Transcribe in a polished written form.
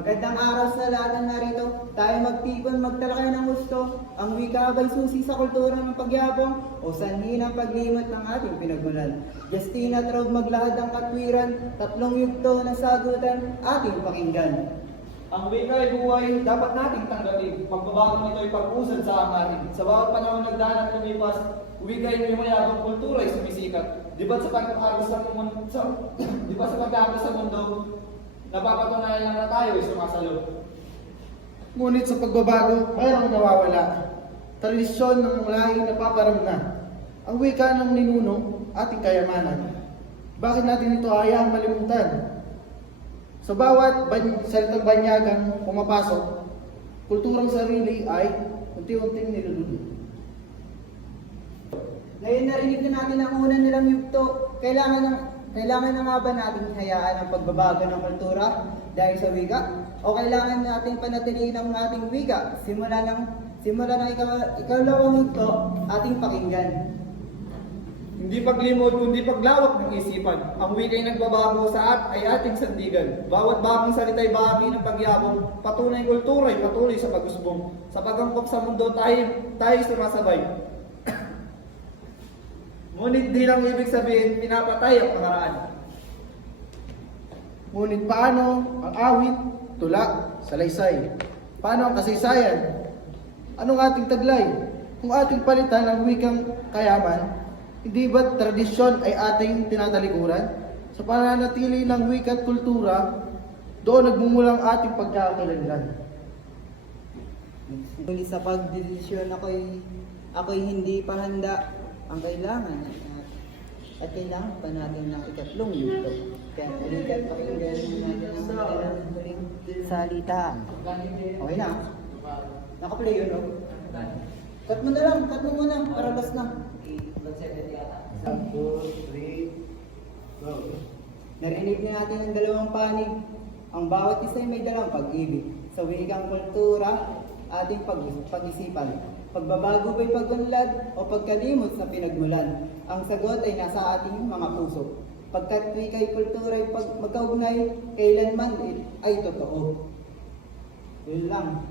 Magandang araw sa lahat ng narito. Tayo magtipon, magtalakay ng gusto. Ang wika ba'y susi sa kultura ng pagyabong o sanhi ng paglimot ng ating pinagmulan? Justina at Rob maglahad ng katwiran, tatlong yugto na sagutan, ating pakinggan. Ang wika ay buhay, dapat nating tanggapin. Pagbabago nito ay pag-usad sa hangarin. Sa bawat panahon nagdaan at lumipas, wika ay may mayabang kultura ay sumisikat. Di ba sa pag-agos sa mundo, di ba sa pag-agos sa mundo, napapatunayan lang na tayo ay sumasalo. Ngunit sa pagbabago, mayroong nawawala. Tradisyon ng lahi napaparam na. Ang wika ng ninuno, ating kayamanan. Bakit natin ito hayaang malimutan? Sa bawat salitang banyagang pumapasok, kulturang sarili ay unti-unting nilulunod. Ngayon narinig na natin ang una nilang yugto. Kailangan na nga ba nating hayaan ang pagbabago ng kultura dahil sa wika? O kailangan nating panatilihin ang ating wika? Simula ng ikalawang yugto, ating pakinggan. Hindi paglimod, kundi paglawak ng isipan. Ang wika ay nagbabago sa ay ating sandigan. Bawat bagong salita ay bahagi ng pagyabong. Patunay kultura ay patuloy sa pag-usbong. Sa pag-angkop sa mundo, tayo sumasabay. Ngunit di lang ibig sabihin, pinapatay ang pangaraan. Ngunit paano ang awit, tula, salaysay? Paano ang kasaysayan? Anong ating taglay? Kung ating palitan ang wikang kayaman, hindi ba tradisyon ay ating tinatalikuran? Sa pananatili ng wika at kultura, doon nagmumulang ating pagkakakilanlan. Ngunit sa pagdedesisyon ako'y hindi pa handa. Ang kailangan at kailangan pa natin ng ikatlong yugto. Kaya ulitin pakinggan natin ang mga huling salita. Okay na? Naka-play yun, no? Cut mo muna, para bas na. 1, 2, 3, go. Narinig na natin ang dalawang panig. Ang bawat isa ay may dalang pag-ibig. Sa wikang kultura, ating pag-isipan. Pagbabago ba'y pag-unlad o pagkalimot sa pinagmulan? Ang sagot ay nasa ating mga puso. Pagkat wika'y kultura ay magkaugnay, kailanman ay totoo. Yun lang.